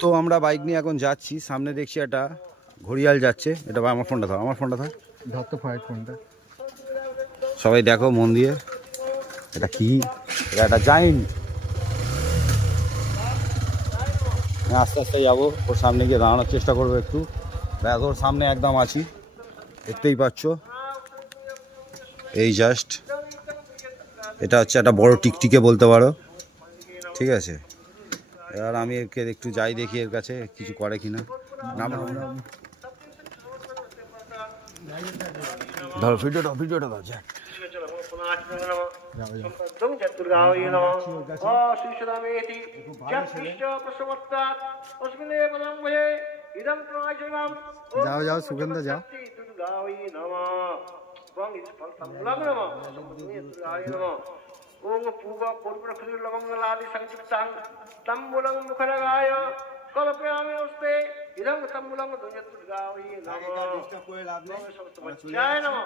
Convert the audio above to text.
তো আমরা বাইক নিয়ে এখন যাচ্ছি, সামনে দেখছি একটা ঘড়িয়াল যাচ্ছে। এটা আমার ফোনটা ধর, আমার ফোনটা ধর, ধর তো ফোনটা। সবাই দেখো মন দিয়ে। এটা কি? এটা একটা জাইন্ট। আস্তে আস্তে যাবো, ওর সামনে গিয়ে দাঁড়ানোর চেষ্টা করবো একটু। দেখ ওর সামনে একদম আছি, দেখতেই পাচ্ছ। এই জাস্ট এটা হচ্ছে একটা বড় টিকটিকে বলতে পারো, ঠিক আছে। এবার আমি একে একটু যাই দেখি এর কাছে কিছু করে কিনা। নাম ধরো ভিডিওটা দাও যা। যাও যাও সুগন্ধ যাও। ओम पूर्व पूर्व लवंगलादि संयुक्तां तंबुलं मुखरगाय कल्पयामि उस्ते इदं तंबुलं दुर्गावै नमः। नमः।